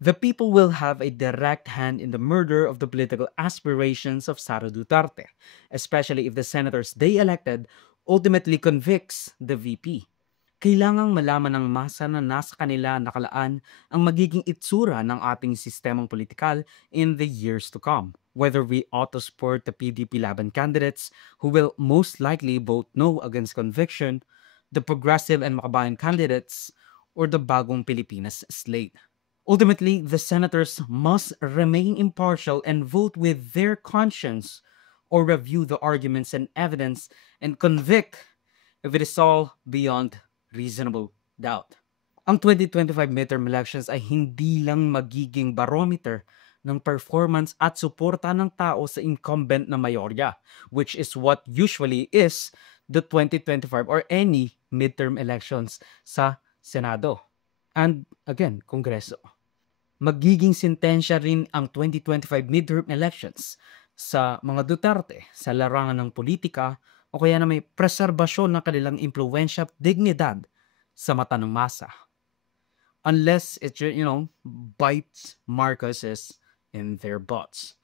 The people will have a direct hand in the murder of the political aspirations of Sara Duterte, especially if the senators they elected ultimately convicts the VP. Kailangang malaman ng masa na nasa kanila nakalaan ang magiging itsura ng ating sistemang politikal in the years to come. Whether we ought to support the PDP Laban candidates who will most likely vote no against conviction, the progressive and makabayan candidates, or the bagong Pilipinas slate. Ultimately, the senators must remain impartial and vote with their conscience or review the arguments and evidence and convict if it is all beyond reasonable doubt. Ang 2025 midterm elections ay hindi lang magiging barometer ng performance at suporta ng tao sa incumbent na mayorya, which is what usually is the 2025 or any midterm elections sa Senado. And again, Kongreso. Magiging sintensya rin ang 2025 midterm elections sa mga Duterte sa larangan ng politika o kaya na may preserbasyon ng kanilang impluensya at dignidad sa mata ng masa. Unless it, bites Marcoses in their butts.